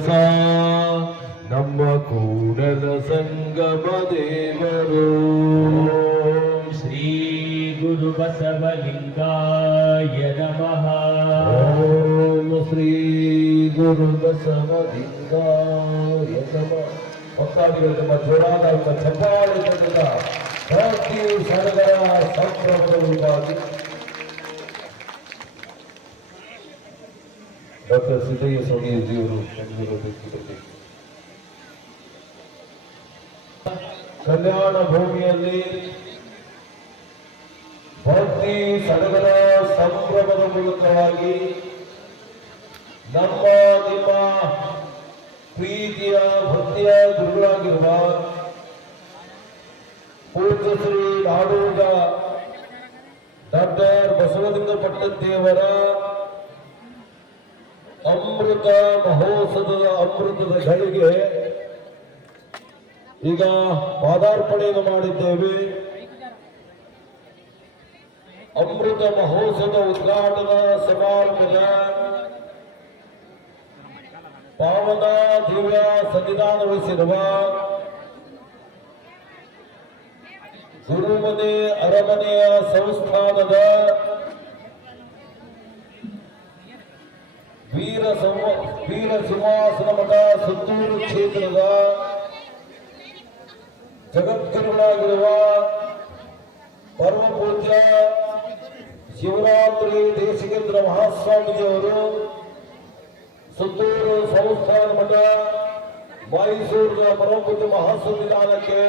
ರಸ ನಮ್ಮ ಕೂಡಲ ಸಂಗಮ ದೇವರು ಓಂ ಶ್ರೀ ಗುರು ಬಸವಲಿಂಗಾಯ ನಮಃ ಓಂ ಶ್ರೀ ಗುರು ಬಸವಲಿಂಗಾಯ ನಮಃ ಭಕ್ತಾದಿಗಳು ತಮ್ಮ ಜೋರಾದ ನಿಮ್ಮ ಚಪ್ಪಾಳೆ ತಂಡದ ಭಕ್ತಿ ಸಡಗರ ಸಂಭ್ರಮದ ಉರುವಾಗಿ ಡಾಕ್ಟರ್ ಸಿದ್ದಯ್ಯ ಸ್ವಾಮಿ ದೇವರು ಬೆಂಗಳೂರು ಬೆಂಗಳೂರು ಕಲ್ಯಾಣ ಭೂಮಿಯಲ್ಲಿ ಭಕ್ತಿ ಸಡಗರ ಸಂಭ್ರಮದ ಮೂಲಕವಾಗಿ ನಮ್ಮ ನಿಮ್ಮ ಪ್ರೀತಿಯ ಭಕ್ತಿಯ ಗುರುಗಳಾಗಿರುವ ಪೂಜ್ಯ ಶ್ರೀ ನಾಡೋಜ ಡಾಕ್ಟರ್ ಬಸವಲಿಂಗ ಪಟ್ಟದೇವರ ಅಮೃತ ಮಹೋತ್ಸವದ ಅಮೃತದ ಗಳಿಗೆ ಈಗ ಪಾದಾರ್ಪಣೆಯನ್ನು ಮಾಡಿದ್ದೇವೆ. ಅಮೃತ ಮಹೋತ್ಸವದ ಉದ್ಘಾಟನಾ ಸಮಾರಂಭದ ಪಾವನ ದಿವ್ಯ ಸನ್ನಿಧಾನ ವಹಿಸಿರುವ ಗುರುಮನೆ ಅರಮನೆಯ ಸಂಸ್ಥಾನದ ವೀರ ಸಿಂಹ, ವೀರ ಸಿಂಹಾಸನ ಮಠ, ಸುತ್ತೂರು ಕ್ಷೇತ್ರದ ಜಗದ್ಗುರುಗಳಾಗಿರುವ ಪರಮ ಪೂಜ್ಯ ಶಿವರಾತ್ರಿ ದೇಶಿಕೇಂದ್ರ ಮಹಾಸ್ವಾಮೀಜಿಯವರು, ಸುತ್ತೂರು ಸಂಸ್ಥಾನ ಮಠ, ಮೈಸೂರಿನ ಪರಮಪೂಜ್ಯ ಮಹಾಸಂವಿಧಾನಕ್ಕೆ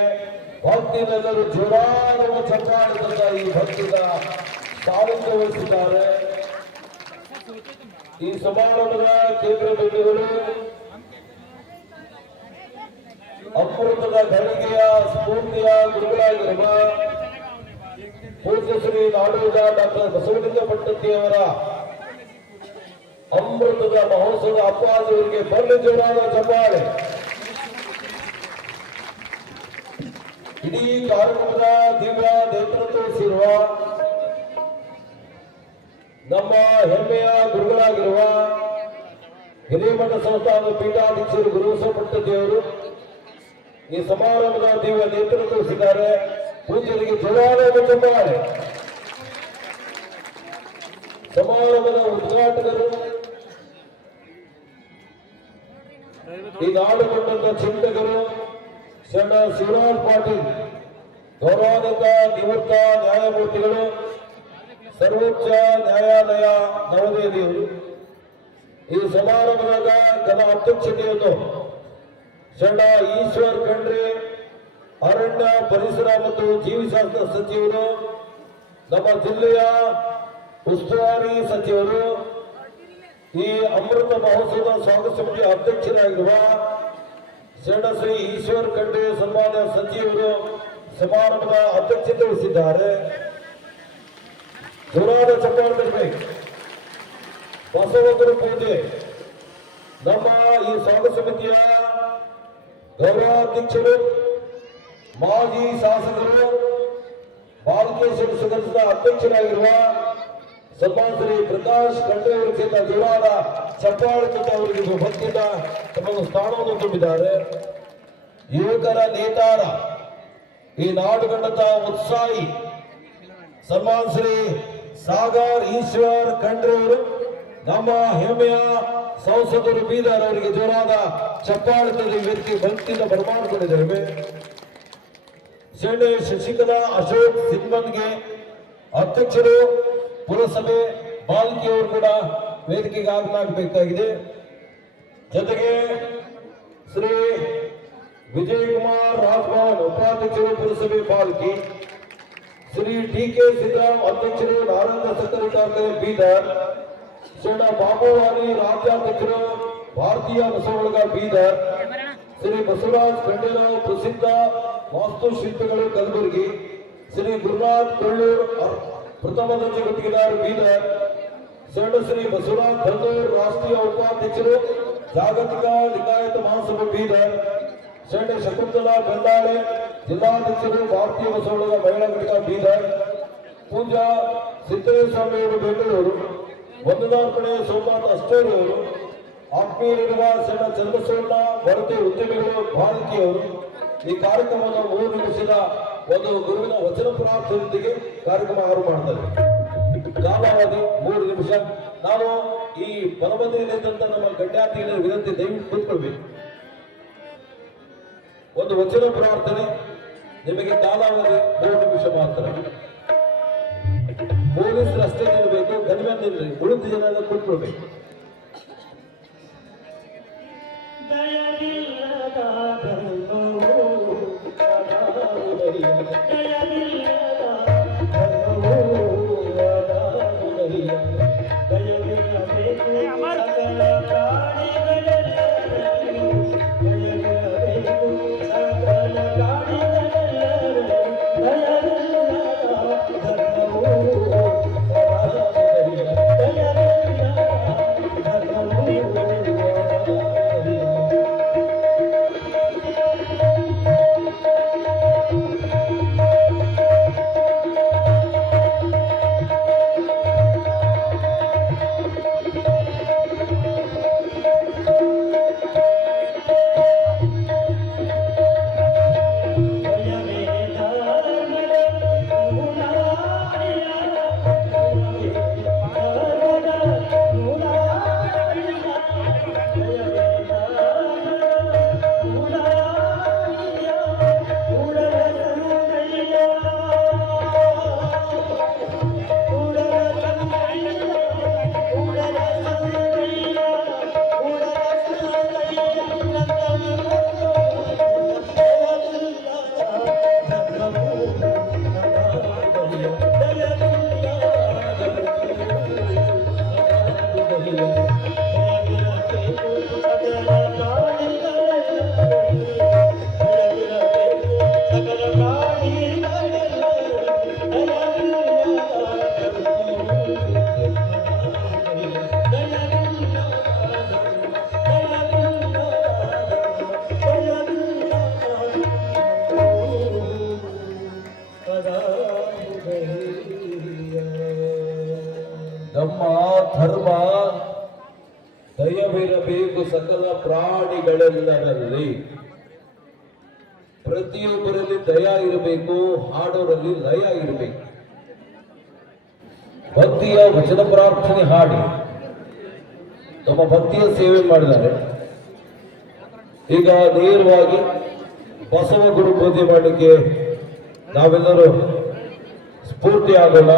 ಭಕ್ತಿನೆಲ್ಲರೂ ಜೋರಾದ ಚಕ್ರಾಡದಿಂದ ಈ ಭಕ್ತಿಯ ಸಾಧಿಸಿ ವಹಿಸಿದ್ದಾರೆ. ಈ ಸಮಾರಂಭದ ಕೇಂದ್ರ ಬಿಂದುಗಳು ಅಮೃತದ ಗಳಿಗೆಯ ಸ್ಫೂರ್ತಿಯ ಗುರುಗಳಾಗಿರುವ ಪೂಜ್ಯ ಶ್ರೀ ನಾಡೋಜ ಡಾಕ್ಟರ್ ಬಸವಲಿಂಗ ಪಟ್ಟತ್ತಿಯವರ ಅಮೃತದ ಮಹೋತ್ಸವದ ಅಪ್ಪಾಜಿಯವರಿಗೆ ಬರಲಿ ಜೋರಾದ ಚಪ್ಪಾಳೆ. ಇಡೀ ಕಾರ್ಯಕ್ರಮದ ದಿವ್ಯ ನೇತೃತ್ವ ವಹಿಸಿರುವ ನಮ್ಮ ಹೆಮ್ಮೆಯ ಗುರುಗಳಾಗಿರುವ ಹಿರೇಮಠ ಸಂಸ್ಥಾನದ ಪೀಠಾಧ್ಯಕ್ಷರು ಗುರುಬಸವಪಟ್ಟ ದೇವರು ಈ ಸಮಾರಂಭದ ದಿವ್ಯ ನೇತೃತ್ವ ವಹಿಸಿದ್ದಾರೆ. ಪೂಜೆಗೆ ಜೋರಾದ ತುಂಬಾರೆ ಸಮಾರಂಭದ ಉದ್ಘಾಟಕರು ಈ ನಾಡು ಚಿಂತಕರು ಸಣ್ಣ ಶಿವರಾಜ್ ಪಾಟೀಲ್, ಗೌರವಾನ್ವಿತ ನಿವೃತ್ತ ನ್ಯಾಯಮೂರ್ತಿಗಳು ಸರ್ವೋಚ್ಚ ನ್ಯಾಯಾಲಯ ನವದೆಹಲಿಯು ಈ ಸಮಾರಂಭದ ಘನ ಅಧ್ಯಕ್ಷತೆಯನ್ನು ಶರಣ ಈಶ್ವರ್ ಖಂಡ್ರೆ, ಅರಣ್ಯ ಪರಿಸರ ಮತ್ತು ಜೀವಿಶಾಸ್ತ್ರ ಸಚಿವರು, ನಮ್ಮ ಜಿಲ್ಲೆಯ ಉಸ್ತುವಾರಿ ಸಚಿವರು, ಈ ಅಮೃತ ಮಹೋತ್ಸವದ ಸ್ವಾಗತ ಸಮಿತಿ ಅಧ್ಯಕ್ಷರಾಗಿರುವ ಶ್ರೀ ಈಶ್ವರ್ ಖಂಡ್ರೆ ಸನ್ಮಾನ್ಯ ಸಚಿವರು ಸಮಾರಂಭದ ಅಧ್ಯಕ್ಷತೆ ವಹಿಸಿದ್ದಾರೆ. ಜೋರಾದ ಚಪ್ಪಾಳೆ ಬಸವಗುರು ಪೂಜೆ. ನಮ್ಮ ಈ ಸ್ವಾಗತ ಸಮಿತಿಯ ಗೌರವಾಧ್ಯಕ್ಷರು, ಮಾಜಿ ಶಾಸಕರು, ಬಾಲಕೇಶ್ವರ ಸದಸ್ಯದ ಅಧ್ಯಕ್ಷರಾಗಿರುವ ಸನ್ಮಾನ ಶ್ರೀ ಪ್ರಕಾಶ್ ಕ್ಷೇತ್ರ ಜೋರಾದ ಚಪ್ಪಾಳೆ ಅವರಿಗೆ ಭಕ್ತಿಯಿಂದ ತಮ್ಮ ಸ್ಥಾನವನ್ನು ತುಂಬಿದ್ದಾರೆ ಯುವಕರ ನೇತಾರ, ಈ ನಾಡುಗಂಡದ ಉತ್ಸಾಹಿ ಸನ್ಮಾನ್ ಶ್ರೀ ಸಾಗರ್, ಈಶ್ವರ್ ಖಂಡ್ರೆ ಅವರು ನಮ್ಮ ಹೆಮ್ಮೆಯ ಸಂಸದರು ಬೀದರ್ ಅವರಿಗೆ ಜೋರಾದ ಚಪ್ಪಾಳೆ ತಟ್ಟಿ ವ್ಯಕ್ತಿ ಭಕ್ತಿಯಿಂದ ಬರಮಾಡಿಕೊಂಡಿದ್ದೇವೆ ಸೇನೆ ಶಶಿಕಲಾ, ಅಶೋಕ್ ಸಿಂಬನ್ಗೆ ಅಧ್ಯಕ್ಷರು, ಪುರಸಭೆ ಬಾಲ್ಕಿಯವರು ಕೂಡ ವೇದಿಕೆಗೆ ಆಗಲಾಗಬೇಕಾಗಿದೆ ಜೊತೆಗೆ ಶ್ರೀ ವಿಜಯ್ ಕುಮಾರ್ ರಾಜ್ಭವನ್ ಉಪಾಧ್ಯಕ್ಷರು, ಪುರಸಭೆ ಬಾಲ್ಕಿ ಶ್ರೀ ಡಿ ಕೆ ಸಿದ್ದರಾಮ್ ಅಧ್ಯಕ್ಷರು, ನಾರಾಯಣ ಸಕ್ಕರೆ ಕಾರ್ಖಾನೆ ಬೀದರ್ ಶ್ರೀ ಬಾಬುವಾನಿ ರಾಜ್ಯಾಧ್ಯಕ್ಷರು, ಭಾರತೀಯ ಬಸವಳಗ ಬೀದರ್, ಶ್ರೀ ಬಸವರಾಜ್ ಖಂಡೇರಾವ್ ಪ್ರಸಿದ್ಧ ವಾಸ್ತುಶಿಲ್ಪಿಗಳು ಕಲಬುರಗಿ, ಶ್ರೀ ಗುರುನಾಥ್ ಕೊಳ್ಳೂರ್ ಪ್ರಥಮ ದರ್ಜೆ ಗುತ್ತಿಗೆದಾರ್ ಬೀದರ್, ಶರಣ ಶ್ರೀ ಬಸವರಾಜ್ ಧರ್ಮೂರ್ ರಾಷ್ಟ್ರೀಯ ಉಪಾಧ್ಯಕ್ಷರು, ಜಾಗತಿಕ ಲಿಂಗಾಯತ ಮಹಾಸಭಾ ಬೀದರ್, ಶರಣ ಶಕುಂತಲಾ ಬೆಲ್ಲಾಳೆ ಜಿಲ್ಲಾಧ್ಯಕ್ಷರು ಭಾರತೀಯ ಬಸವಣ್ಣದ ಮಹಿಳಾ ಘಟಕ ಬೀದರ್, ಪೂಜಾ ಸಿದ್ದೇಶ್ವರ ಸ್ವಾಮಿಯವರು ಬೆಂಗಳೂರು, ವಂದನಾರ್ಪಣೆ ಸೋಮನಾಥ್ ಅಷ್ಟೇರಿಯವರು ಆತ್ಮೀಯರಿರುವ ಸಣ್ಣ ಚಂದ್ರಸೋಣ ಭಾರತೀಯ ಉದ್ಯಮಿಗಳು ಬಾಲಕಿಯವರು ಈ ಕಾರ್ಯಕ್ರಮದ ಮೂರು ನಿಮಿಷದ ಒಂದು ಗುರುವಿನ ವಚನ ಪ್ರಾಪ್ತಿಯೊಂದಿಗೆ ಕಾರ್ಯಕ್ರಮ ಆರು ಮಾಡ್ತಾರೆ. ಕಾಲಾವಧಿ ಮೂರು ನಿಮಿಷ. ನಾವು ಈ ಬಲಬದಿಯಲ್ಲಿದ್ದಂತ ನಮ್ಮ ಗಣ್ಯಾತಿಗಳ ವಿನಂತಿ ದಯವಿಟ್ಟು ಕೂತ್ಕೊಳ್ಬೇಕು. ಒಂದು ವಚನ ಪ್ರಾರ್ಥನೆ. ನಿಮಗೆ ಕಾಲಾವಧಿ ಮೂರು ನಿಮಿಷ ಮಾತ್ರ. ಪೊಲೀಸ್ ರಸ್ತೆ ನಿಲ್ಬೇಕು ಗಣ್ಯ ನಿಲ್ರಿ ಉಳಿದ ಜನ ಕುಟ್ಕೊಳ್ಬೇಕು ದಯವಿಲ್ಲದ ನಮ್ಮ ಹಾಡೋರಲ್ಲಿ ಲಯ ಇರಬೇಕು ಭಕ್ತಿಯ ವಚನ ಪ್ರಾರ್ಥನೆ ಹಾಡಿ. ತಮ್ಮ ಭಕ್ತಿಯ ಸೇವೆ ಮಾಡಿದ್ದಾರೆ. ಈಗ ನೇರವಾಗಿ ಬಸವ ಗುರು ಪೂಜೆ ಮಾಡಲಿಕ್ಕೆ ನಾವೆಲ್ಲರೂ ಸ್ಫೂರ್ತಿ ಆಗೋಣ.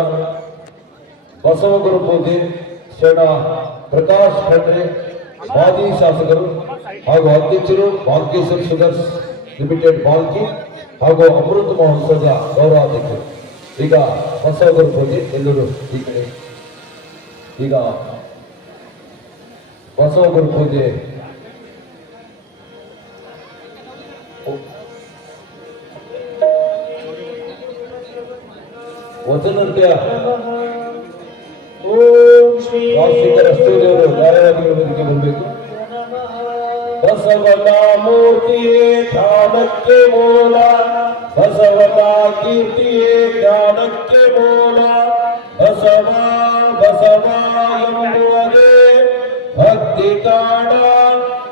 ಬಸವ ಗುರು ಪೂಜೆ ಶರಣ ಪ್ರಕಾಶ್ ಖಂಡ್ರೆ, ಮಾಜಿ ಶಾಸಕರು ಹಾಗೂ ಅಧ್ಯಕ್ಷರು, ಬಾಲ್ಕೇಶ್ವರ್ ಶುಗರ್ಸ್ ಲಿಮಿಟೆಡ್ ಬಾಲ್ಕಿ. ಹಾಗೂ ಅಮೃತ ಮಹೋತ್ಸವದ ಗೌರವಾಧ್ಯಕ್ಷರು ಈಗ ಬಸವ ಗುರು ಪೂಜೆ ಎಲ್ಲರೂ ಈ ಕಡೆ ಈಗ ಬಸವ ಗುರು ಪೂಜೆ ವಚನ ನೃತ್ಯ ಓಂ ಶ್ರೀ ರಾಜಶೇಖರ ಸ್ಟುಡಿಯೋರು ನ್ಯಾಯವಾದಿಗಳ ವೇದಿಕೆ ಬರಬೇಕು ಬಸವನ ಮೂರ್ತಿಯೇ ಧ್ಯಾನಕ್ಕೆ ಮೂಲ ಬಸವನ ಕೀರ್ತಿಯೇ ಧ್ಯಾನಕ್ಕೆ ಮೂಲ. ಬಸವ ಬಸವ ಎಂಬುವುದೇ ಭಕ್ತಿ ಕಾಣ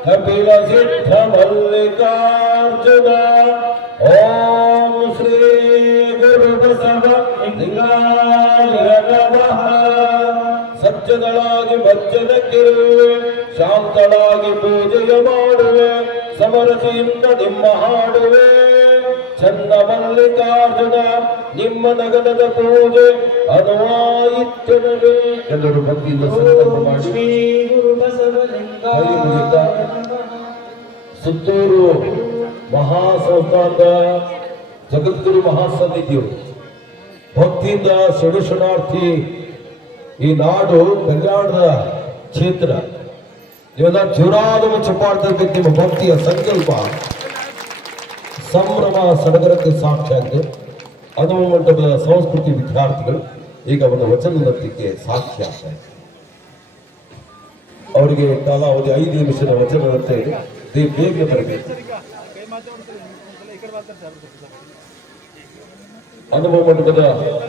ಕಪಿಲ ಸಿದ್ಧ ಮಲ್ಲಿಕಾರ್ಜುನ. ಓಂ ಶ್ರೀ ಗುರು ಬಸವ ಸಜ್ಜಗಳಾಗಿ ಮಜ್ಜದ ಕಿರುವೆ, ಶಾಂತಳಾಗಿ ಪೂಜೆಯ ಮಾಡುವೆ ಸಮರಸೆಯಿಂದ ನಿಮ್ಮ ಹಾಡುವೆ ಚನ್ನ ಮಲ್ಲಿಕಾರ್ಜುನ ನಿಮ್ಮ ನಗನದ ಪೂಜೆ ಅನುವಾಯಿತ್ಯನವೇ ಎಲ್ಲರೂ ಭಕ್ತಿಯಿಂದ ಸಂಕಲ್ಪ ಮಾಡಿ. ಸುತ್ತೂರು ಮಹಾಸಂಸ್ಥಾನದ ಜಗದ್ಗುರು ಮಹಾಸನ್ನಿಧಿಯು. ಭಕ್ತಿಯಿಂದ ಸೆಡುಶನಾರ್ಥಿ ಈ ನಾಡು ಕಲ್ಯಾಣದ ಕ್ಷೇತ್ರ. ನೀವೆಲ್ಲ ಜೋರಾದ ಚಪ್ಪಾಡ್ತಕ್ಕ ನಿಮ್ಮ ಭಕ್ತಿಯ ಸಂಕಲ್ಪ. ಸಂಭ್ರಮ ಸಡಗರಕ್ಕೆ ಸಾಕ್ಷಿ ಅದು ಮಂಟಪದ ಸಂಸ್ಕೃತಿ ವಿದ್ಯಾರ್ಥಿಗಳು ಈಗ ಒಂದು ವಚನ ನೃತ್ಯಕ್ಕೆ ಸಾಕ್ಷಿ ಆಗ್ತಾರೆ. ಅವರಿಗೆ ಕಾಲಾವಧಿ ಐದು ನಿಮಿಷದ ವಚನ ನೃತ್ಯ ಇದೆ ದೇ ಬೇಗ ಬರಬೇಕು. ಅನುಭವ ಮಂಟಪದ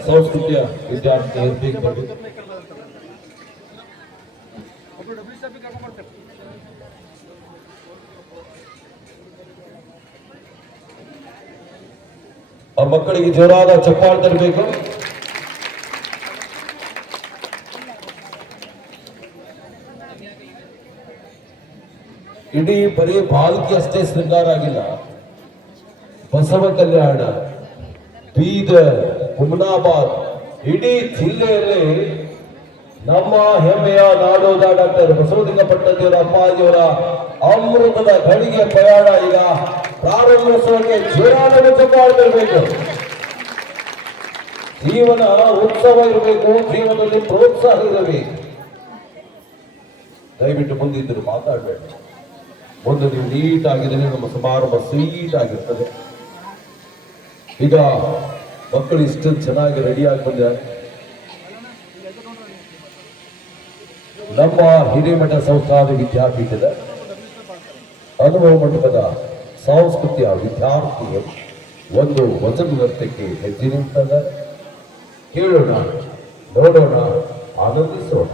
ಸಂಸ್ಕೃತಿಯ ವಿದ್ಯಾರ್ಥಿಗಳು ಬೇಗ ಬರಬೇಕು. ಆ ಮಕ್ಕಳಿಗೆ ಜೋರಾದ ಚಪ್ಪಾಳೆ ತರಬೇಕು. ಇಡೀ ಬರೀ ಬಾಲ್ಕಿ ಅಷ್ಟೇ ಶೃಂಗಾರ ಆಗಿಲ್ಲ. ಬಸವ ಕಲ್ಯಾಣ ಬೀದರ್ ಹುಮನಾಬಾದ್ ಇಡೀ ಜಿಲ್ಲೆಯಲ್ಲಿ ನಮ್ಮ ಹೆಮ್ಮೆಯ ನಾಡೋದ ಡಾಕ್ಟರ್ ಬಸವಲಿಂಗ ಪಟ್ಟದೇವರ ಅಪ್ಪಾಜಿಯವರ ಅಮೃತದ ಗಳಿಗೆ ಪ್ರಯಾಣ ಈಗ. ಪ್ರಾರಂಭಿಸುವಕ್ಕೆ ಜೀವನ ತರಬೇಕು ಜೀವನ ಉತ್ಸವ ಇರಬೇಕು, ಜೀವನದಲ್ಲಿ ಪ್ರೋತ್ಸಾಹ ಇರಬೇಕು. ದಯವಿಟ್ಟು ಮುಂದಿದ್ದರೂ ಮಾತಾಡಬೇಡ. ಮುಂದೆ ನೀವು ನೀಟ್ ಆಗಿದ್ರೆ ನಮ್ಮ ಸಮಾರಂಭ ಸ್ವೀಟ್ ಆಗಿರ್ತದೆ ಈಗ ಮಕ್ಕಳು ಇಷ್ಟು ಚೆನ್ನಾಗಿ ರೆಡಿ ಆಗಿ ಬಂದಿದ್ದಾರೆ ನಮ್ಮ ಹಿರೇಮಠ ಸಂಸ್ಥಾನ ವಿದ್ಯಾಪೀಠದ ಅನುಭವ ಮಂಟಪದ ಸಾಂಸ್ಕೃತಿಕ ವಿದ್ಯಾರ್ಥಿಗಳು ಒಂದು ವಚನ ನೃತ್ಯಕ್ಕೆ ಹೆಜ್ಜೆ ನಿಂತಿದ್ದಾರೆ ಕೇಳೋಣ ನೋಡೋಣ ಆನಂದಿಸೋಣ.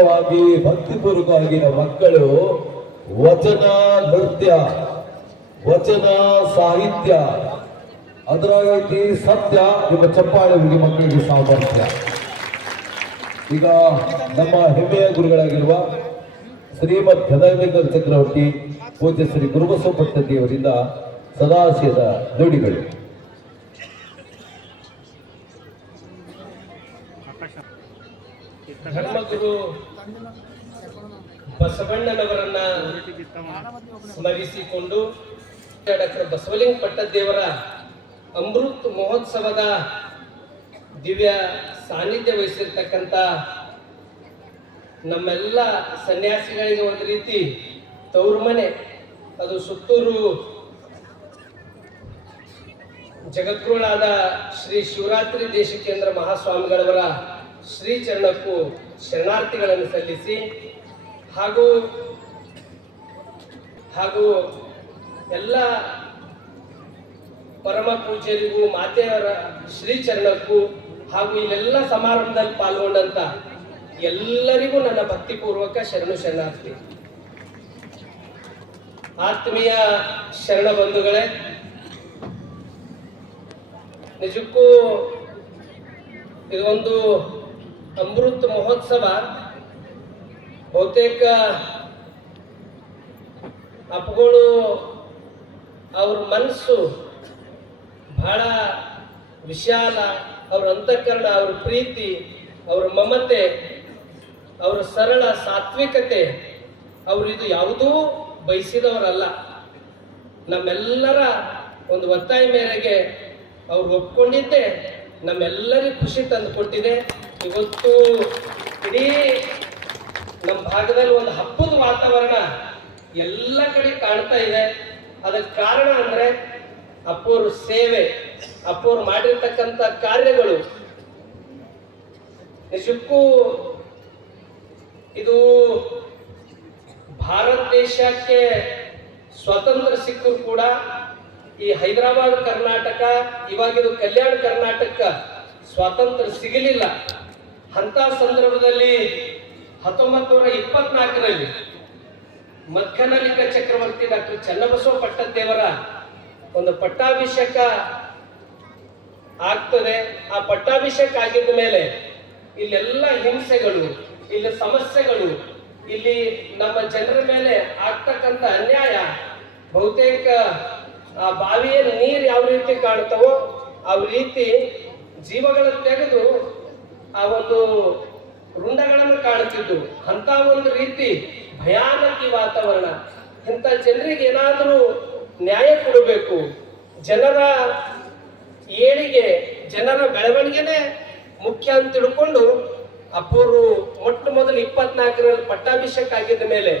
ಭಾವನಾತ್ಮಕವಾಗಿ ಭಕ್ತಿಪೂರ್ವಕವಾಗಿ ನಮ್ಮ ಮಕ್ಕಳು ವಚನ, ನೃತ್ಯ, ವಚನ, ಸಾಹಿತ್ಯ ಅದರಾಗಿ ಸತ್ಯ ನಿಮ್ಮ ಚಪ್ಪಾಳೆ ಹುಡುಗಿ ಮಕ್ಕಳಿಗೆ ಸಾಮರ್ಥ್ಯ. ಈಗ ನಮ್ಮ ಹೆಮ್ಮೆಯ ಗುರುಗಳಾಗಿರುವ ಶ್ರೀಮದ್ ಗದಾಧರ ಚಕ್ರವರ್ತಿ, ಪೂಜ್ಯ ಶ್ರೀ ಗುರುಬಸವ ಪಟ್ಟತಿಯವರಿಂದ ಸದಾಶಯದ ನುಡಿಗಳು. ಧರ್ಮಗುರು ಬಸವಣ್ಣನವರನ್ನ ಸ್ಮರಿಸಿಕೊಂಡು ಡಾಕ್ಟರ್ ಬಸವಲಿಂಗ ಪಟ್ಟದೇವರ ಅಮೃತ್ ಮಹೋತ್ಸವದ ದಿವ್ಯ ಸಾನ್ನಿಧ್ಯ ವಹಿಸಿರ್ತಕ್ಕಂಥ ನಮ್ಮೆಲ್ಲ ಸನ್ಯಾಸಿಗಳಿಗೆ ಒಂದು ರೀತಿ ತವ್ರ ಅದು ಸುತ್ತೂರು ಜಗದ್ಗುರುಳಾದ ಶ್ರೀ ಶಿವರಾತ್ರಿ ದೇಶಕೇಂದ್ರ ಮಹಾಸ್ವಾಮಿಗಳವರ ಶ್ರೀ ಚರಣಕ್ಕೂ ಶರಣಾರ್ಥಿಗಳನ್ನು ಸಲ್ಲಿಸಿ ಹಾಗೂ ಹಾಗೂ ಎಲ್ಲ ಪರಮ ಪೂಜ್ಯರಿಗೂ, ಮಾತೆಯವರ ಶ್ರೀಚರಣಕ್ಕೂ ಹಾಗೂ ಇಲ್ಲೆಲ್ಲ ಸಮಾರಂಭದಲ್ಲಿ ಪಾಲ್ಗೊಂಡಂತ ಎಲ್ಲರಿಗೂ ನನ್ನ ಭಕ್ತಿಪೂರ್ವಕ ಶರಣು ಶರಣಾರ್ಥಿ. ಆತ್ಮೀಯ ಶರಣ ಬಂಧುಗಳೇ, ನಿಜಕ್ಕೂ ಇದೊಂದು ಅಮೃತ ಮಹೋತ್ಸವ. ಬಹುತೇಕ ಅಪ್ಪಗಳು ಅವ್ರ ಮನಸ್ಸು ಬಹಳ ವಿಶಾಲ, ಅವ್ರ ಅಂತಃಕರಣ, ಅವ್ರ ಪ್ರೀತಿ, ಅವ್ರ ಮಮತೆ, ಅವರ ಸರಳ ಸಾತ್ವಿಕತೆ ಅವರಿದು ಯಾವುದೂ ಬಯಸಿದವರಲ್ಲ. ನಮ್ಮೆಲ್ಲರ ಒಂದು ಒತ್ತಾಯ ಮೇರೆಗೆ ಅವ್ರು ಒಪ್ಕೊಂಡಿದ್ದೆ, ನಮ್ಮೆಲ್ಲರಿಗೂ ಖುಷಿ ತಂದು ಕೊಟ್ಟಿದೆ. ಇವತ್ತು ಇಡೀ ನಮ್ಮ ಭಾಗದಲ್ಲಿ ಒಂದು ಹಬ್ಬದ ವಾತಾವರಣ ಎಲ್ಲ ಕಡೆ ಕಾಣ್ತಾ ಇದೆ. ಅದಕ್ಕೆ ಕಾರಣ ಅಂದ್ರೆ ಅಪ್ಪೋರ್ ಸೇವೆ ಅಪ್ಪೋರ್ ಮಾಡಿರ್ತಕ್ಕಂಥ ಕಾರ್ಯಗಳು. ನಿಜಕ್ಕೂ ಇದು ಭಾರತ ದೇಶಕ್ಕೆ ಸ್ವತಂತ್ರ ಸಿಕ್ಕರು ಕೂಡ ಈ ಹೈದರಾಬಾದ್ ಕರ್ನಾಟಕ ಇವಾಗಿದು ಕಲ್ಯಾಣ ಕರ್ನಾಟಕ ಸ್ವಾತಂತ್ರ್ಯ ಸಿಗಲಿಲ್ಲ. ಅಂತ ಸಂದರ್ಭದಲ್ಲಿ ಹತ್ತೊಂಬತ್ತು ನೂರ ಇಪ್ಪತ್ನಾಲ್ಕರಲ್ಲಿ ಮಧ್ಯನಲಿಕ ಚಕ್ರವರ್ತಿ ಡಾಕ್ಟರ್ ಚನ್ನಬಸವ ಪಟ್ಟದೇವರ ಒಂದು ಪಟ್ಟಾಭಿಷೇಕ ಆಗ್ತದೆ. ಆ ಪಟ್ಟಾಭಿಷೇಕ ಆಗಿದ್ದ ಮೇಲೆ ಇಲ್ಲೆಲ್ಲ ಹಿಂಸೆಗಳು, ಇಲ್ಲಿ ಸಮಸ್ಯೆಗಳು, ಇಲ್ಲಿ ನಮ್ಮ ಜನರ ಮೇಲೆ ಆಗ್ತಕ್ಕಂಥ ಅನ್ಯಾಯ, ಬಹುತೇಕ, ಆ ಬಾವಿಯ ನೀರು ಯಾವ ರೀತಿ ಕಾಣ್ತವೋ, ಆ ರೀತಿ ಜೀವಗಳ ತೆಗೆದು ಆ ಒಂದು ರುಂಡಗಳನ್ನು ಕಾಣುತ್ತಿದ್ದು, ಅಂತ ಒಂದು ರೀತಿ ಭಯಾನಕಿ ವಾತಾವರಣ. ಇಂಥ ಜನರಿಗೆ ಏನಾದರೂ ನ್ಯಾಯ ಕೊಡಬೇಕು. ಜನರ ಏಳಿಗೆ, ಜನರ ಬೆಳವಣಿಗೆನೆ ಮುಖ್ಯ ಅಂತ ತಿಳ್ಕೊಂಡು ಅಪ್ಪವರು ಮೊಟ್ಟ ಮೊದಲು ಇಪ್ಪತ್ನಾಲ್ಕರಲ್ಲಿ ಪಟ್ಟಾಭಿಷೇಕ ಆಗಿದ್ದ ಮೇಲೆ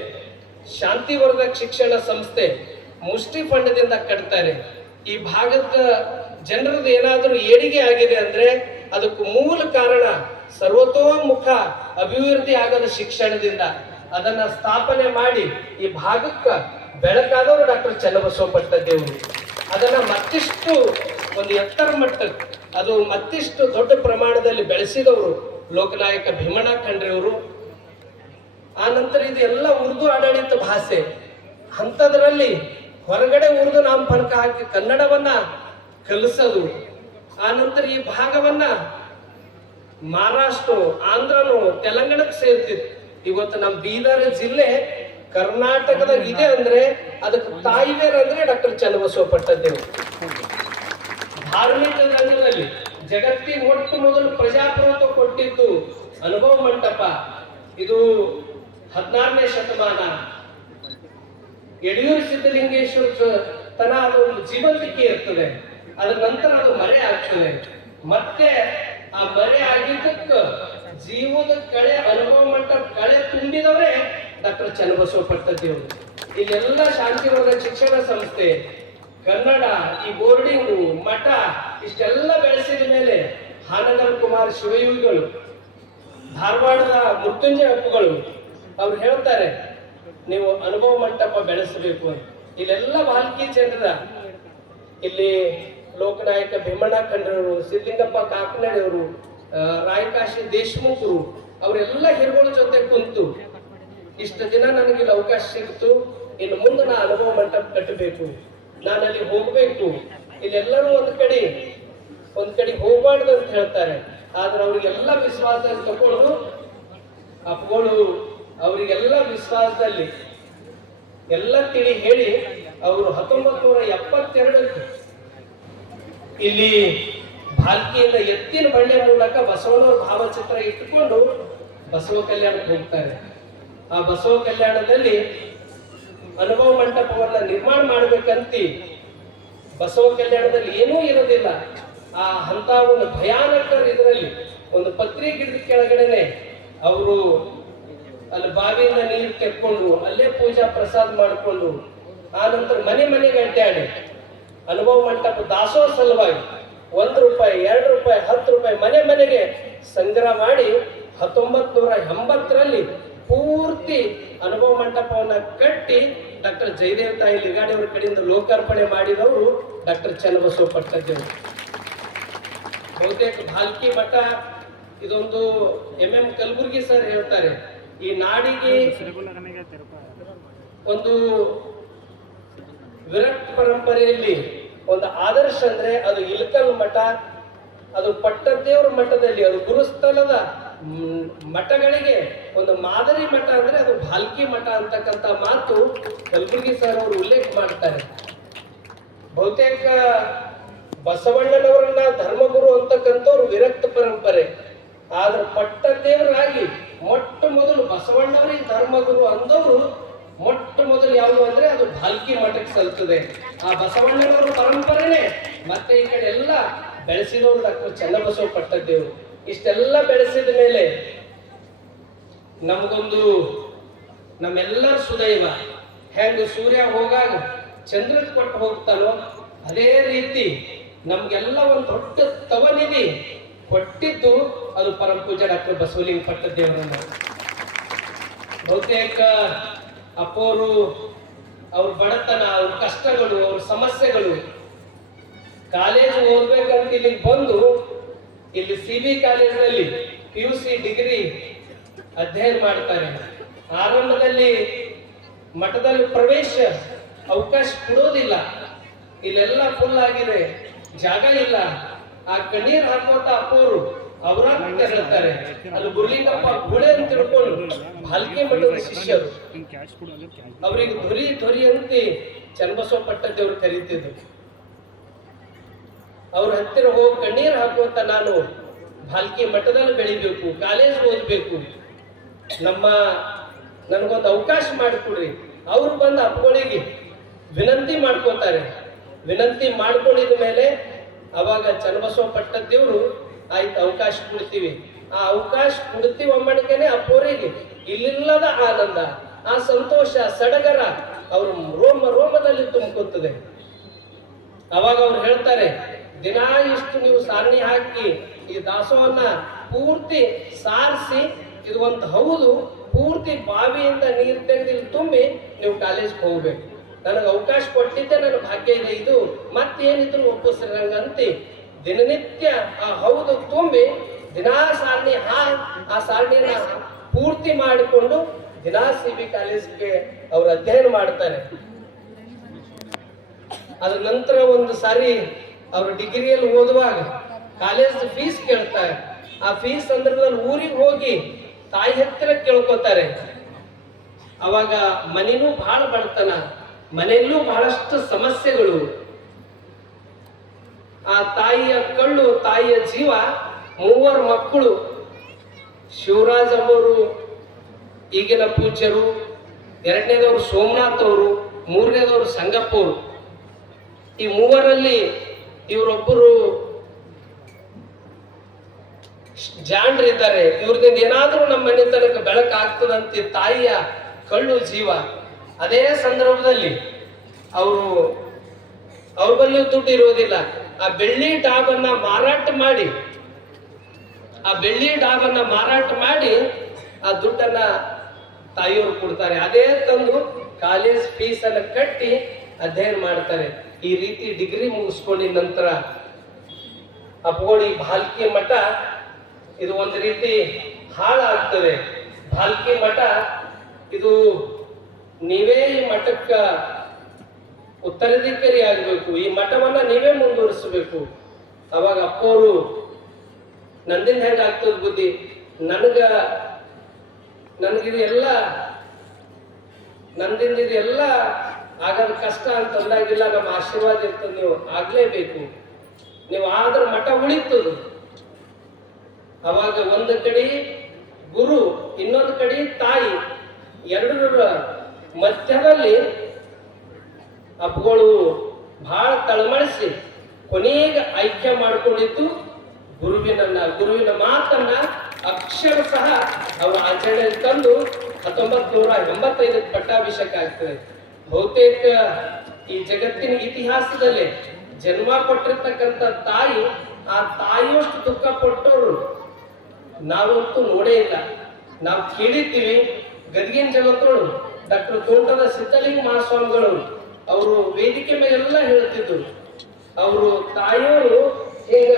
ಶಾಂತಿವರ್ಧಕ ಶಿಕ್ಷಣ ಸಂಸ್ಥೆ ಮುಷ್ಟಿ ಫಂಡದಿಂದ ಕಟ್ತಾರೆ. ಈ ಭಾಗದ ಜನರದ್ದು ಏನಾದರೂ ಏಳಿಗೆ ಆಗಿದೆ ಅಂದ್ರೆ ಅದಕ್ಕೆ ಮೂಲ ಕಾರಣ ಸರ್ವತೋಮುಖ ಅಭಿವೃದ್ಧಿ ಆಗದ ಶಿಕ್ಷಣದಿಂದ ಅದನ್ನ ಸ್ಥಾಪನೆ ಮಾಡಿ ಈ ಭಾಗಕ್ಕೆ ಬೆಳಕಾದವರು ಡಾಕ್ಟರ್ ಚನ್ನಬಸವ ದೇವರು. ಅದನ್ನ ಮತ್ತಿಷ್ಟು ಒಂದು ಎತ್ತರ ಮಟ್ಟಕ್ಕೆ ಅದು ಮತ್ತಿಷ್ಟು ದೊಡ್ಡ ಪ್ರಮಾಣದಲ್ಲಿ ಬೆಳೆಸಿದವರು ಲೋಕನಾಯಕ ಭೀಮಣ್ಣ ಖಂಡ್ರೆಯವರು. ಆ ನಂತರ ಇದು ಎಲ್ಲ ಉರ್ದು ಆಡಳಿತ ಭಾಷೆ. ಅಂಥದ್ರಲ್ಲಿ ಹೊರಗಡೆ ಉರ್ದು ನಾಮಫಲಕ ಹಾಕಿ ಕನ್ನಡವನ್ನ ಕಲಿಸೋದು. ಆ ನಂತರ ಈ ಭಾಗವನ್ನ ಮಹಾರಾಷ್ಟ್ರ, ಆಂಧ್ರನು, ತೆಲಂಗಾಣಕ್ಕೆ ಸೇರ್ತಿತ್ತು. ಇವತ್ತು ನಮ್ಮ ಬೀದರ್ ಜಿಲ್ಲೆ ಕರ್ನಾಟಕದಾಗ ಇದೆ ಅಂದ್ರೆ ಅದಕ್ಕೆ ತಾಯಿವೇರ್ ಅಂದ್ರೆ ಡಾಕ್ಟರ್ ಚನ್ನಬಸವ ಧಾರ್ಮಿಕ ರಂಗದಲ್ಲಿ ಜಗತ್ತಿಗೆ ಮೊಟ್ಟ ಮೊದಲು ಪ್ರಜಾಪ್ರಭುತ್ವ ಕೊಟ್ಟಿದ್ದು ಅನುಭವ ಮಂಟಪ. ಇದು ಹದಿನಾರನೇ ಶತಮಾನ. ಯಡಿಯೂರು ಸಿದ್ಧಲಿಂಗೇಶ್ವರ ತನ ಅದು ಒಂದು ಜೀವಂತಿಕೆ ಇರ್ತದೆ. ಅದರ ನಂತರ ಅದು ಮರೆ ಆಗ್ತದೆ. ಮತ್ತೆ ಆ ಮರೆ ಆಗಿದ್ದಕ್ಕ ಜೀವದ ಕಳೆ, ಅನುಭವ ಮಟ್ಟ ಕಳೆ ತುಂಬಿದವರೇ ಡಾಕ್ಟರ್ ಚನ್ನಬಸವ ಪಟ್ಟದೇವರು ಇಲ್ಲೆಲ್ಲ ಶಾಂತಿವರ್ಗ ಶಿಕ್ಷಣ ಸಂಸ್ಥೆ, ಕನ್ನಡ, ಈ ಬೋರ್ಡಿಂಗು, ಮಠ, ಇಷ್ಟೆಲ್ಲ ಬೆಳೆಸಿದ ಮೇಲೆ ಹಾನಗರ್ ಕುಮಾರ್ ಶಿವಯೋಗಿಗಳು, ಧಾರವಾಡದ ಮೃತ್ಯುಂಜಯ ಅಪ್ಪುಗಳು ಅವ್ರು ಹೇಳ್ತಾರೆ, ನೀವು ಅನುಭವ ಮಂಟಪ ಬೆಳೆಸಬೇಕು ಅಂತ. ಇಲ್ಲೆಲ್ಲ ವಾಲ್ಕಿ ಜನರ ಇಲ್ಲಿ ಲೋಕನಾಯಕ ಭೀಮಣ್ಣ ಖಂಡ್ರವರು ಸಿದ್ಲಿಂಗಪ್ಪ ಕಾಕನಾಡಿಯವರು ರಾಯಕಾಶಿ ದೇಶಮುಖರು, ಅವರೆಲ್ಲ ಹಿರುಗಳ ಜೊತೆ ಕುಂತು, ಇಷ್ಟು ದಿನ ನನಗೆ ಇಲ್ಲಿ ಅವಕಾಶ ಸಿಕ್ತು. ಇನ್ನು ಮುಂದೆ ನಾ ಅನುಭವ ಮಂಟಪ ಕಟ್ಟಬೇಕು. ನಾನು ಅಲ್ಲಿ ಹೋಗಬೇಕು. ಇಲ್ಲೆಲ್ಲರೂ ಒಂದು ಕಡೆ ಒಂದು ಕಡೆ ಹೋಗಬಾರ್ದು ಅಂತ ಹೇಳ್ತಾರೆ. ಆದ್ರೆ ಅವ್ರಿಗೆಲ್ಲ ವಿಶ್ವಾಸ ತಗೊಂಡು ಅಪ್ಪಗಳು, ಅವರಿಗೆಲ್ಲ ವಿಶ್ವಾಸದಲ್ಲಿ ಎಲ್ಲ ತಿಳಿ ಹೇಳಿ, ಅವರು ಹತ್ತೊಂಬತ್ತು ನೂರ ಎಪ್ಪತ್ತೆರಡಕ್ಕೆ ಇಲ್ಲಿ ಭಾಲ್ಕಿಯಿಂದ ಎತ್ತಿನ ಬಂಡೆ ಮೂಲಕ ಬಸವನ ಭಾವಚಿತ್ರ ಇಟ್ಟುಕೊಂಡು ಬಸವ ಕಲ್ಯಾಣಕ್ಕೆ ಹೋಗ್ತಾರೆ. ಆ ಬಸವ ಕಲ್ಯಾಣದಲ್ಲಿ ಅನುಭವ ಮಂಟಪವನ್ನ ನಿರ್ಮಾಣ ಮಾಡ್ಬೇಕಂತಿ ಬಸವ ಕಲ್ಯಾಣದಲ್ಲಿ ಏನೂ ಇರೋದಿಲ್ಲ. ಆ ಅಂತ ಒಂದು ಭಯಾನಕ ಇದರಲ್ಲಿ ಒಂದು ಪತ್ರಿ ಗಿಡದ ಕೆಳಗಡೆನೆ ಅವರು ಅಲ್ಲಿ ಬಾವಿಯಿಂದ ನೀರು ತೆಕ್ಕೊಂಡು ಅಲ್ಲೇ ಪೂಜಾ ಪ್ರಸಾದ ಮಾಡಿಕೊಂಡು ಆ ನಂತರ ಮನೆ ಮನೆಗೆ ಅಡ್ಡಾಡಿ. ಅನುಭವ ಮಂಟಪ ದಾಸೋಹ ಸಲುವಾಗಿ ಒಂದು ರೂಪಾಯಿ, ಎರಡು ರೂಪಾಯಿ, ಹತ್ತು ರೂಪಾಯಿ ಮನೆ ಮನೆಗೆ ಸಂಗ್ರಹ ಮಾಡಿ ಹತ್ತೊಂಬತ್ತು ನೂರ ಎಂಬತ್ತರಲ್ಲಿ ಪೂರ್ತಿ ಅನುಭವ ಮಂಟಪವನ್ನು ಕಟ್ಟಿ ಡಾಕ್ಟರ್ ಜಯದೇವ ತಾಯಿ ಲಿಗಾಡಿ ಅವರ ಕಡೆಯಿಂದ ಲೋಕಾರ್ಪಣೆ ಮಾಡಿದವರು ಡಾಕ್ಟರ್ ಚನ್ನಬಸವ ಪಟ್ಟದೇವರು ಬಹುತೇಕ ಭಾಲ್ಕಿ ಮಠ, ಇದೊಂದು ಎಂ ಎಂ ಕಲಬುರ್ಗಿ ಸರ್ ಹೇಳ್ತಾರೆ, ಈ ನಾಡಿಗೆ ಒಂದು ವಿರಕ್ತ ಪರಂಪರೆಯಲ್ಲಿ ಒಂದು ಆದರ್ಶ ಅಂದ್ರೆ ಅದು ಇಲ್ಕಲ್ ಮಠ, ಅದು ಪಟ್ಟದೇವ್ರ ಮಠದಲ್ಲಿ, ಅದು ಗುರುಸ್ಥಳದ ಮಠಗಳಿಗೆ ಒಂದು ಮಾದರಿ ಮಠ ಅಂದ್ರೆ ಅದು ಭಾಲ್ಕಿ ಮಠ ಅಂತಕ್ಕಂಥ ಮಾತು ಕಲಬುರ್ಗಿ ಸರ್ ಅವರು ಉಲ್ಲೇಖ ಮಾಡ್ತಾರೆ. ಬಹುತೇಕ ಬಸವಣ್ಣನವರನ್ನ ಧರ್ಮಗುರು ಅಂತಕ್ಕಂಥವ್ರು ವಿರಕ್ತ ಪರಂಪರೆ. ಆದ್ರೆ ಪಟ್ಟದೇವರಾಗಿ ಮೊಟ್ಟ ಮೊದಲು ಬಸವಣ್ಣವರಿಗೆ ಧರ್ಮಗುರು ಅಂದವರು ಮೊಟ್ಟ ಮೊದಲು ಯಾವುದು ಅಂದ್ರೆ ಅದು ಭಾಲ್ಕಿ ಮಠಕ್ಕೆ ಸಲ್ತದೆ. ಆ ಬಸವಣ್ಣನವರ ಪರಂಪರೆನೆ. ಮತ್ತೆ ಈ ಕಡೆ ಎಲ್ಲ ಬೆಳೆಸಿದವರು ಡಾಕ್ಟರ್ ಚನ್ನಬಸವ ಪಟ್ಟದ್ದೇವರು. ಇಷ್ಟೆಲ್ಲ ಬೆಳೆಸಿದ ಮೇಲೆ ನಮಗೊಂದು ನಮ್ಮೆಲ್ಲ ಸುದೈವ. ಹೆಂಗ ಸೂರ್ಯ ಹೋಗಾಗ ಚಂದ್ರಕ್ಕೆ ಕೊಟ್ಟು ಹೋಗ್ತಾನೋ, ಅದೇ ರೀತಿ ನಮ್ಗೆಲ್ಲ ಒಂದು ದೊಡ್ಡ ತವನಿಧಿ ಕೊಟ್ಟಿದ್ದು ಅದು ಪರಮ ಪೂಜೆ ಡಾಕ್ಟರ್ ಬಸವಲಿಂಗ ಪಟ್ಟದ್ದೇವರನ್ನು. ಬಹುತೇಕ ಅಪ್ಪೋರು ಅವ್ರ ಬಡತನ, ಅವ್ರ ಕಷ್ಟಗಳು, ಅವ್ರ ಸಮಸ್ಯೆಗಳು. ಕಾಲೇಜು ಓದ್ಬೇಕಂತ ಇಲ್ಲಿಗೆ ಬಂದು, ಇಲ್ಲಿ ಸಿ ಬಿ ಕಾಲೇಜಿನಲ್ಲಿ ಪಿ ಯು ಸಿ ಡಿಗ್ರಿ ಅಧ್ಯಯನ ಮಾಡ್ತಾರೆ. ಆರಂಭದಲ್ಲಿ ಮಠದಲ್ಲಿ ಪ್ರವೇಶ ಅವಕಾಶ ಕೊಡೋದಿಲ್ಲ. ಇಲ್ಲೆಲ್ಲ ಫುಲ್ ಆಗಿದೆ. ಜಾಗ ಇಲ್ಲ. ಆ ಕಣ್ಣೀರ್ ಹಾಕೋತ ಅಪ್ಪೋರು ಅವರ ಅಂತ ಹೇಳ್ತಾರೆ ಅಲ್ಲಿ ಗುರುಲಿಂಗಪ್ಪ ಗುಳೆ ಅಂತ ತಿಳ್ಕೊಂಡು ಭಾಲ್ಕೆ ಮಠದ ಶಿಷ್ಯರು. ಅವರಿಗೆ ಧ್ವರಿ ಧ್ವರಿ ಅಂತ ಚನ್ನಬಸವ ಪಟ್ಟದೇವರು ಕರೀತಿದ್ರು. ಅವ್ರ ಹತ್ತಿರ ಹೋಗಿ ಕಣ್ಣೀರು ಹಾಕುವಂತ ನಾನು ಭಾಲ್ಕಿ ಮಠದಲ್ಲಿ ಬೆಳಿಬೇಕು, ಕಾಲೇಜ್ ಓದಬೇಕು. ನಮ್ಮ ನನಗೊಂದು ಅವಕಾಶ ಮಾಡಿಕೊಡ್ರಿ. ಅವ್ರು ಬಂದು ಅಪ್ಪಗಳಿಗೆ ವಿನಂತಿ ಮಾಡ್ಕೋತಾರೆ. ವಿನಂತಿ ಮಾಡ್ಕೊಂಡಿದ ಮೇಲೆ ಅವಾಗ ಚನ್ನಬಸವ ಪಟ್ಟದೇವ್ರು ಆಯ್ತು, ಅವಕಾಶ ಕೊಡ್ತೀವಿ. ಆ ಅವಕಾಶ ಕೊಡ್ತೀವಿ ಒಮ್ಮಡಿಕೆನೆ ಅಪ್ಪೋರಿಗೆ ಇಲ್ಲಿಲ್ಲದ ಆನಂದ, ಆ ಸಂತೋಷ, ಸಡಗರ ಅವ್ರ ರೋಮ, ರೋಮದಲ್ಲಿ ತುಂಬಿಕೊತ್ತದೆ ಅವಾಗ ಅವ್ರು ಹೇಳ್ತಾರೆ, ದಿನಾ ಇಷ್ಟು ನೀವು ಸಾರಣಿ ಹಾಕಿ ಈ ದಾಸೋಹನ ಪೂರ್ತಿ ಸಾರಿಸಿ, ಇದು ಒಂದು ಹೌದು, ಪೂರ್ತಿ ಬಾವಿಯಿಂದ ನೀರು ತೆಗೆದು ಇಲ್ಲಿ ತುಂಬಿ ನೀವು ಕಾಲೇಜ್ಗೆ ಹೋಗ್ಬೇಕು. ನನಗೆ ಅವಕಾಶ ಕೊಟ್ಟಿದ್ದೆ ನನ್ನ ಭಾಗ್ಯ ಇದೆ ಇದು. ಮತ್ತೇನಿದ್ರು ಒಪ್ಪಿಸ್ರಂಗಂತೆ ದಿನನಿತ್ಯ, ಆ ಹೌದು ತುಂಬಿ ದಿನಾ ಸಾರಣಿ ಹಾ ಆ ಸಾರಣಿಯನ್ನ ಪೂರ್ತಿ ಮಾಡಿಕೊಂಡು ದಿನಾ ಸಿ ಬಿ ಕಾಲೇಜ್ಗೆ ಅವರು ಅಧ್ಯಯನ ಮಾಡ್ತಾರೆ ಅದ್ರ ನಂತರ ಒಂದು ಸಾರಿ ಅವರು ಡಿಗ್ರಿಯಲ್ಲಿ ಓದುವಾಗ ಕಾಲೇಜ್ ಫೀಸ್ ಕೇಳ್ತಾರೆ ಆ ಫೀಸ್ ಸಂದರ್ಭದಲ್ಲಿ ಊರಿಗೆ ಹೋಗಿ ತಾಯಿ ಹತ್ತಿರ ಕೇಳ್ಕೊತಾರೆ. ಅವಾಗ ಮನೇನೂ ಬಹಳ ಬಡತನ, ಮನೆಯಲ್ಲೂ ಬಹಳಷ್ಟು ಸಮಸ್ಯೆಗಳು. ಆ ತಾಯಿಯ ಕಳ್ಳು ತಾಯಿಯ ಜೀವ, ಮೂವರು ಮಕ್ಕಳು. ಶಿವರಾಜ್ ಅವರು ಈಗಿನ ಪೂಜ್ಯರು, ಎರಡನೇದವರು ಸೋಮನಾಥ್ ಅವರು, ಮೂರನೇದವರು ಸಂಗಪ್ಪ ಅವರು. ಈ ಮೂವರಲ್ಲಿ ಇವರೊಬ್ಬರು ಜಾಣರಿದ್ದಾರೆ ಇವ್ರದಿಂದ ಏನಾದರೂ ನಮ್ಮ ಮನೆತನಕ್ಕೆ ಬೆಳಕಾಗ್ತದಂತೆ ತಾಯಿಯ ಕಳ್ಳು ಜೀವ. ಅದೇ ಸಂದರ್ಭದಲ್ಲಿ ಅವರು, ಅವ್ರ ಬಲ್ಲಿಯೂ ದುಡ್ಡು ಇರೋದಿಲ್ಲ. ಆ ಬೆಳ್ಳಿ ಡಾಬನ್ನ ಮಾರಾಟ ಮಾಡಿ, ಆ ಬೆಳ್ಳಿ ಡಾಬನ್ನ ಮಾರಾಟ ಮಾಡಿ ಆ ದುಡ್ಡನ್ನ ತಾಯಿಯವರು ಕೊಡ್ತಾರೆ. ಅದೇ ತಂದು ಕಾಲೇಜ್ ಫೀಸ್ ಅನ್ನ ಕಟ್ಟಿ ಅಧ್ಯಯನ ಮಾಡ್ತಾರೆ. ಈ ರೀತಿ ಡಿಗ್ರಿ ಮುಗಿಸ್ಕೊಂಡಿದ ನಂತರ ಅಪ್ಪಗೋಡಿ ಬಾಲ್ಕಿ ಮಠ, ಇದು ಒಂದು ರೀತಿ ಹಾಳಾಗ್ತದೆ. ಬಾಲ್ಕಿ ಮಠ, ಇದು ನೀವೇ ಈ ಮಠಕ್ಕ ಉತ್ತರಾಧಿಕಾರಿ ಆಗಬೇಕು ಈ ಮಠವನ್ನ ನೀವೇ ಮುಂದುವರಿಸಬೇಕು. ಅವಾಗ ಅಪ್ಪೋರು ನಂದಿನ ಹೆಂಗ ಆಗ್ತದ ಬುದ್ಧಿ? ನನಗ ನನಗಿದು ಎಲ್ಲ ನಂದಿಂದ ಇದು ಎಲ್ಲ ಆಗೋದು ಕಷ್ಟ ಅಂತ ಅಂದಾಗಿಲ್ಲ ನಮ್ಮ ಆಶೀರ್ವಾದ ಇರ್ತದೆ. ನೀವು ಆಗ್ಲೇಬೇಕು. ನೀವು ಆದ್ರ ಮಠ ಉಳಿತದು. ಅವಾಗ ಒಂದು ಕಡೆ ಗುರು, ಇನ್ನೊಂದು ಕಡೆ ತಾಯಿ ಎರಡರ ಮಧ್ಯದಲ್ಲಿ ಅಪ್ಪಗಳು ಬಹಳ ತಳಮಳಿಸಿ ಕೊನೆಗೆ ಐಕ್ಯ ಮಾಡಿಕೊಂಡಿದ್ದು ಗುರುವಿನನ್ನ, ಗುರುವಿನ ಮಾತನ್ನ ಅಕ್ಷರ ಸಹ ಅವರ ಆಚರಣೆಯಲ್ಲಿ ತಂದು ಹತ್ತೊಂಬತ್ ನೂರ ಎಂಬತ್ತೈದಕ್ಕೆ ಪಟ್ಟಾಭಿಷೇಕ ಆಗ್ತದೆ. ಬಹುತೇಕ ಈ ಜಗತ್ತಿನ ಇತಿಹಾಸದಲ್ಲಿ ಜನ್ಮ ಕೊಟ್ಟಿರ್ತಕ್ಕಂಥ ತಾಯಿ, ಆ ತಾಯಿಯಷ್ಟು ದುಃಖ ಕೊಟ್ಟವರು ನಾವಂತೂ ನೋಡೇ ಇಲ್ಲ. ನಾವು ಕೇಳಿದ್ದೀವಿ ಗದಗಿನ ಜಗತ್ತೋಳು, ಡಾಕ್ಟರ್ ತೋಟದ ಸಿದ್ಧಲಿಂಗ ಮಹಾಸ್ವಾಮಿಗಳು ಅವರು ವೇದಿಕೆ ಮೇಲೆಲ್ಲ ಹೇಳ್ತಿದ್ರು ಅವರು ತಾಯಿಯವರು ಈಗ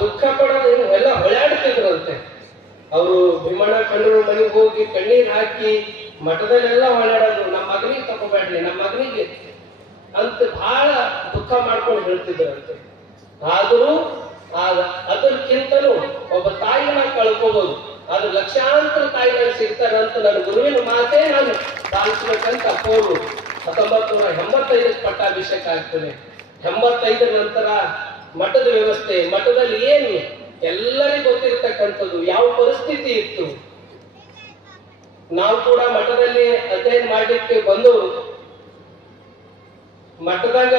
ದುಃಖ ಪಡೋದು ಎಲ್ಲ ಹೊಳಾಡ್ತಿದ್ರಂತೆ ಅವರು ಭೀಮಣ್ಣ ಕಣ್ಣೂರು ಮನೆಗೆ ಹೋಗಿ ಕಣ್ಣೀರ್ ಹಾಕಿ ಮಠದಲ್ಲೆಲ್ಲ ಹೊಳಾಡೋದು ನಮ್ಮ ಮಗನಿಗೆ ತಗೋಬೇಡ್ರಿ, ನಮ್ಮ ಮಗನಿಗೆ ಅಂತ ಬಹಳ ದುಃಖ ಮಾಡ್ಕೊಂಡು ಹೇಳ್ತಿದ್ರಂತೆ. ಆದರೂ ಅದಕ್ಕಿಂತಲೂ ಒಬ್ಬ ತಾಯಿನ ಕಳ್ಕೋಬಹುದು ಅದು ಲಕ್ಷಾಂತರ ತಾಯಿಗಳು ಸಿಗ್ತಾರಂತ ನನ್ನ ಗುರುವಿನ ಮಾತೇ ನಾನು ಪಾಲಿಸ್ಬೇಕಂತ ಅಪ್ಪವರು ಹತ್ತೊಂಬತ್ತು ನೂರ ಎಂಬತ್ತೈದಕ್ಕೆ ಪಟ್ಟಾಭಿಷೇಕ ಆಗ್ತದೆ. ಎಂಬತ್ತೈದರ ನಂತರ ಮಠದ ವ್ಯವಸ್ಥೆ, ಮಠದಲ್ಲಿ ಏನು? ಎಲ್ಲರಿಗೂ ಗೊತ್ತಿರ್ತಕ್ಕಂಥದ್ದು, ಯಾವ ಪರಿಸ್ಥಿತಿ ಇತ್ತು? ನಾವು ಕೂಡ ಮಠದಲ್ಲಿ ಅಧ್ಯಯನ ಮಾಡಲಿಕ್ಕೆ ಬಂದು, ಮಠದಾಗ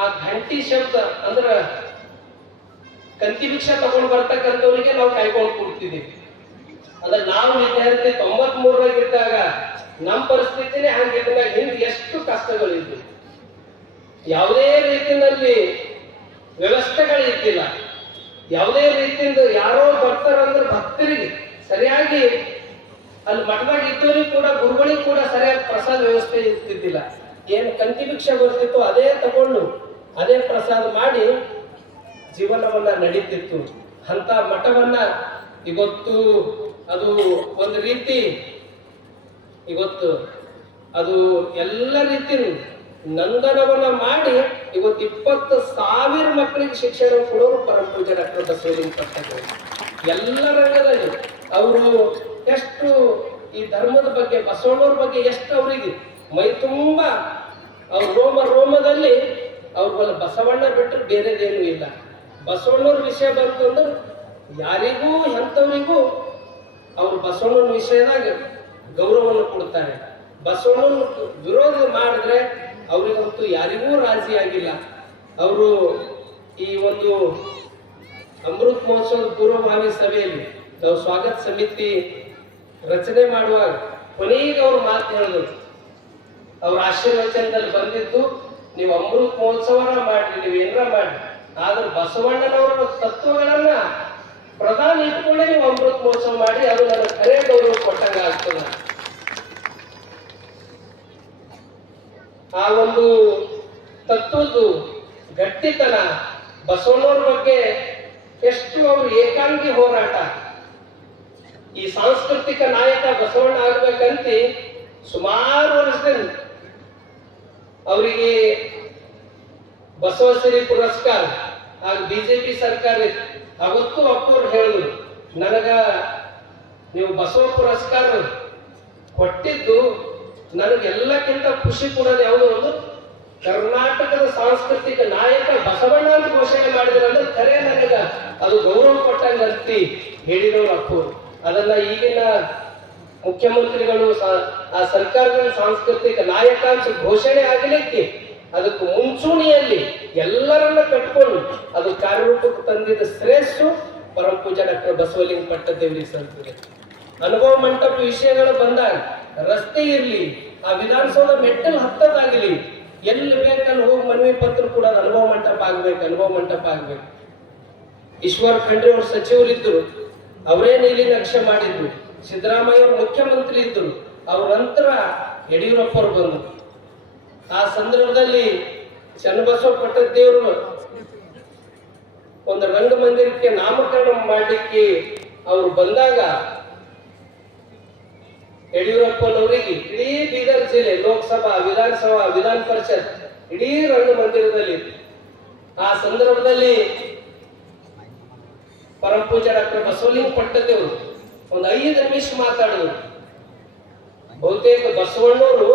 ಆ ಘಂಟಿ ಶಬ್ದ ಅಂದ್ರ ಕಂತಿ ಭಿಕ್ಷಾ ತಗೊಂಡ್ ಬರ್ತಕ್ಕಂಥವ್ರಿಗೆ ನಾವು ಕಾಯ್ಕೊಂಡು ಕೊಡ್ತೀವಿ ಅಂದ್ರೆ ನಾವು ವಿದ್ಯಾರ್ಥಿ ತೊಂಬತ್ ಮೂರರಾಗಿದ್ದಾಗ ನಮ್ಮ ಪರಿಸ್ಥಿತಿನೇ ಹಂಗಿದ್ದಾಗ ಹಿಂದೆ ಎಷ್ಟು ಕಷ್ಟಗಳಿದ್ವು. ಯಾವುದೇ ರೀತಿಯಲ್ಲಿ ವ್ಯವಸ್ಥೆಗಳಿದ್ದಿಲ್ಲ. ಯಾವುದೇ ರೀತಿಯಿಂದ ಯಾರೋ ಬರ್ತಾರಂದ್ರೆ ಭಕ್ತರಿಗೆ ಸರಿಯಾಗಿ ಅಲ್ಲಿ ಮಠದಾಗ ಇದ್ದವರಿಗೆ ಕೂಡ, ಗುರುಗಳಿಗೆ ಕೂಡ ಸರಿಯಾಗಿ ಪ್ರಸಾದ ವ್ಯವಸ್ಥೆ ಇರ್ತಿದ್ದಿಲ್ಲ. ಏನು ಕಂತಿ ಭಿಕ್ಷೆ ಬರ್ತಿತ್ತು, ಅದೇ ತಗೊಂಡು ಅದೇ ಪ್ರಸಾದ ಮಾಡಿ ಜೀವನವನ್ನ ನಡೀತಿತ್ತು. ಅಂತ ಮಠವನ್ನ ಇವತ್ತು ಅದು ಒಂದು ರೀತಿ ಇವತ್ತು ಅದು ಎಲ್ಲ ರೀತಿ ನಂದನವನ್ನ ಮಾಡಿ ಇವತ್ತು ಇಪ್ಪತ್ತು ಸಾವಿರ ಮಕ್ಕಳಿಗೆ ಶಿಕ್ಷಣ ಕೊಡೋರು ಪರಮ ಪೂಜ್ಯ ಡಾಕ್ಟರ್ ಪಟ್ಟಗಳು ಎಲ್ಲ ರಂಗದಲ್ಲಿ ಅವರು ಎಷ್ಟು ಈ ಧರ್ಮದ ಬಗ್ಗೆ, ಬಸವಣ್ಣವ್ರ ಬಗ್ಗೆ ಎಷ್ಟು ಅವರಿಗೆ ಮೈ ತುಂಬ, ಅವ್ರ ರೋಮ, ರೋಮದಲ್ಲಿ ಅವ್ರ ಬಸವಣ್ಣ ಬಿಟ್ಟರೆ ಬೇರೆದೇನೂ ಇಲ್ಲ. ಬಸವಣ್ಣವ್ರ ವಿಷಯ ಬಂತು ಅಂದ್ರೆ ಯಾರಿಗೂ ಎಂಥವರಿಗೂ ಅವ್ರು ಬಸವಣ್ಣನ ವಿಷಯದಾಗ ಗೌರವವನ್ನು ಕೊಡ್ತಾರೆ. ಬಸವಣ್ಣನ ವಿರೋಧ ಮಾಡಿದ್ರೆ ಅವರಿಗಂತೂ ಯಾರಿಗೂ ರಾಜಿ ಆಗಿಲ್ಲ. ಅವರು ಈ ಒಂದು ಅಮೃತ್ ಮಹೋತ್ಸವದ ಪೂರ್ವಭಾವಿ ಸಭೆಯಲ್ಲಿ ನಾವು ಸ್ವಾಗತ ಸಮಿತಿ ರಚನೆ ಮಾಡುವಾಗ ಕೊನೆಗೆ ಅವ್ರು ಮಾತು ಹೇಳಿದ್ರು. ಅವ್ರ ಆಶೀರ್ವಚನದಲ್ಲಿ ಬಂದಿದ್ದು, ನೀವು ಅಮೃತ್ ಮಹೋತ್ಸವನ ಮಾಡ್ರಿ, ನೀವು ಏನಾರ ಮಾಡ್ರಿ. ಆದ್ರೆ ಬಸವಣ್ಣನವರ ತತ್ವಗಳನ್ನ ಪ್ರಧಾನ ಇಟ್ಕೊಂಡೇ ನೀವು ಅಮೃತ್ ಮಹೋತ್ಸವ ಮಾಡಿ, ಅದು ನನ್ನ ಕರೆ ಗೌರವ ಕೊಟ್ಟಂಗ ಆಗ್ತದೆ. ಆ ಒಂದು ತತ್ವದ್ದು ಗಟ್ಟಿತನ ಬಸವಣ್ಣವ್ರ ಬಗ್ಗೆ ಎಷ್ಟು ಅವರು ಏಕಾಂಗಿ ಹೋರಾಟ. ಈ ಸಾಂಸ್ಕೃತಿಕ ನಾಯಕ ಬಸವಣ್ಣ ಆಗ್ಬೇಕಂತ ಸುಮಾರು ವರ್ಷದಿಂದ ಅವರಿಗೆ ಬಸವಶ್ರೀ ಪುರಸ್ಕಾರ. ಆಗ ಬಿಜೆಪಿ ಸರ್ಕಾರ ಅವತ್ತು ಅಪ್ಪವ್ರು ಹೇಳಿದ್ರು, ನನಗ ನೀವು ಬಸವ ಪುರಸ್ಕಾರ ಕೊಟ್ಟಿದ್ದು ನನಗೆಲ್ಲಕ್ಕಿಂತ ಖುಷಿ ಕೊಡೋದು ಯಾವುದು ಒಂದು ಕರ್ನಾಟಕದ ಸಾಂಸ್ಕೃತಿಕ ನಾಯಕ ಬಸವಣ್ಣ ಅಂತ ಘೋಷಣೆ ಮಾಡಿದ್ರು ಅಂದ್ರೆ ಕರೆ ನನಗ. ಅದು ಗೌರವ ಕೊಟ್ಟಂಗಂತಿ ಹೇಳಿರೋರು ಅಪ್ಪವ್ರು ಅದನ್ನ ಈಗಿನ ಮುಖ್ಯಮಂತ್ರಿಗಳು ಆ ಸರ್ಕಾರದ ಸಾಂಸ್ಕೃತಿಕ ನಾಯಕಾಂಶ ಘೋಷಣೆ ಆಗಲಿಕ್ಕೆ ಅದಕ್ಕೆ ಮುಂಚೂಣಿಯಲ್ಲಿ ಎಲ್ಲರನ್ನ ಕಟ್ಕೊಂಡು ಅದು ಕಾರ್ಯರೂಪಕ್ಕೆ ತಂದಿದ್ದ ಶ್ರೇಷ್ಠ ಪರಮ ಪೂಜಾ ಡಾಕ್ಟರ್ ಬಸವಲಿಂಗ ಪಟ್ಟದೇವರಿ ಸಲ್ತದೆ ಅನುಭವ ಮಂಟಪ ವಿಷಯಗಳು ಬಂದಾಗ ರಸ್ತೆ ಇರಲಿ, ಆ ವಿಧಾನಸೌಧ ಮೆಟ್ಟಲ್ ಹತ್ತದಾಗಲಿ, ಎಲ್ಲಿ ಬೇಕಲ್ಲಿ ಹೋಗಿ ಮನವಿ ಪತ್ರ ಕೂಡ ಅನುಭವ ಮಂಟಪ ಆಗ್ಬೇಕು, ಅನುಭವ ಮಂಟಪ ಆಗ್ಬೇಕು. ಈಶ್ವರ್ ಖಂಡ್ರೆ ಅವರು ಸಚಿವರಿದ್ದರು ಅವರೇ ನೀಲಿ ನಕ್ಷೆ ಮಾಡಿದ್ರು, ಸಿದ್ದರಾಮಯ್ಯ ಅವರು ಮುಖ್ಯಮಂತ್ರಿ ಇದ್ದರು, ಅವ್ರ ನಂತರ ಯಡಿಯೂರಪ್ಪ ಅವರು ಬಂದರು. ಆ ಸಂದರ್ಭದಲ್ಲಿ ಚನ್ನಬಸವ ಪಟ್ಟದೇವರು ಒಂದು ರಂಗಮಂದಿರಕ್ಕೆ ನಾಮಕರಣ ಮಾಡಲಿಕ್ಕೆ ಅವರು ಬಂದಾಗ ಯಡಿಯೂರಪ್ಪನವರಿಗೆ ಇಡೀ ಬೀದರ್ ಜಿಲ್ಲೆ, ಲೋಕಸಭಾ, ವಿಧಾನಸಭಾ, ವಿಧಾನ ಪರಿಷತ್ ಇಡೀ ರಂಗಮಂದಿರದಲ್ಲಿ ಆ ಸಂದರ್ಭದಲ್ಲಿ ಪರಮ ಪೂಜಾ ಡಾಕ್ಟರ್ ಬಸವಲಿಂಗ ಪಟ್ಟದೇವರು ಒಂದು ಐದು ನಿಮಿಷ ಮಾತಾಡಿದ್ರು. ಬಹುತೇಕ ಬಸವಣ್ಣವರು